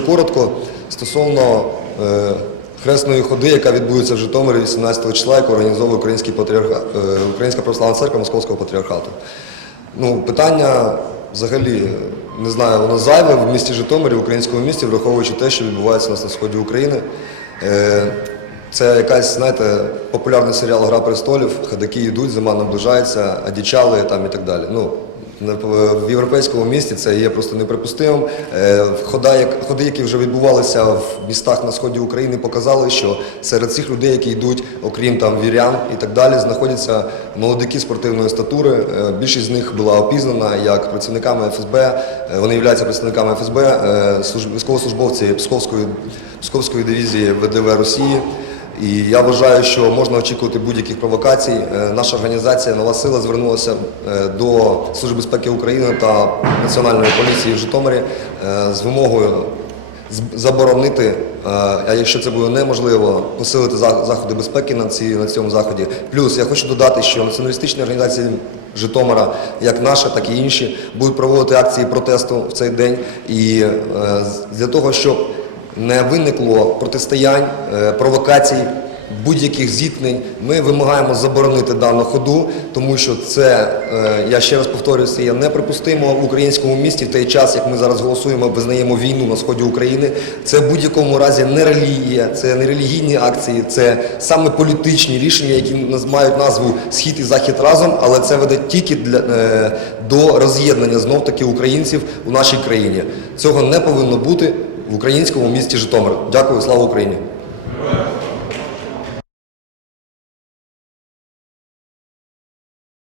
коротко стосовно е, хресної ходи, яка відбудеться в Житомирі 18 числа, яку організовує Український патріарха... е, Українська православна церква Московського патріархату. Ну, питання взагалі не знаю, воно зайве в місті Житомирі, в українському місті, враховуючи те, що відбувається у нас на сході України. Е, Це якась, знаєте, популярний серіал Гра престолів, ходаки йдуть, зима наближається, одічали там і так далі. Ну, в європейському місті це є просто неприпустимим. Е, ходи, які вже відбувалися в містах на сході України, показали, що серед цих людей, які йдуть, окрім там вірян і так далі, знаходяться молодики спортивної статури. Е, Більшість з них була опізнана як працівниками ФСБ. Е, Вони являються представниками ФСБ, військовослужбовці Псковської, Псковської дивізії ВДВ Росії. І я вважаю, що можна очікувати будь-яких провокацій. Е, Наша організація Нова сила звернулася е, до Служби безпеки України та Національної поліції в Житомирі е, з вимогою заборонити, а якщо це буде неможливо, посилити заходи безпеки на, на цьому заході. Плюс я хочу додати, що націоналістичні організації Житомира, як наша, так і інші, будуть проводити акції протесту в цей день. І для того, щоб не виникло протистоянь, е, провокацій, будь-яких зіткнень. Ми вимагаємо заборонити дану ходу, тому що це, е, я ще раз повторюю, це є неприпустимо в українському місті в той час, як ми зараз голосуємо, визнаємо війну на сході України. Це в будь-якому разі не релігія, це не релігійні акції, це саме політичні рішення, які мають назву Схід і Захід разом, але це веде тільки для, е, до роз'єднання знов таки українців у нашій країні. Цього не повинно бути в українському місті Житомир. Дякую, слава Україні!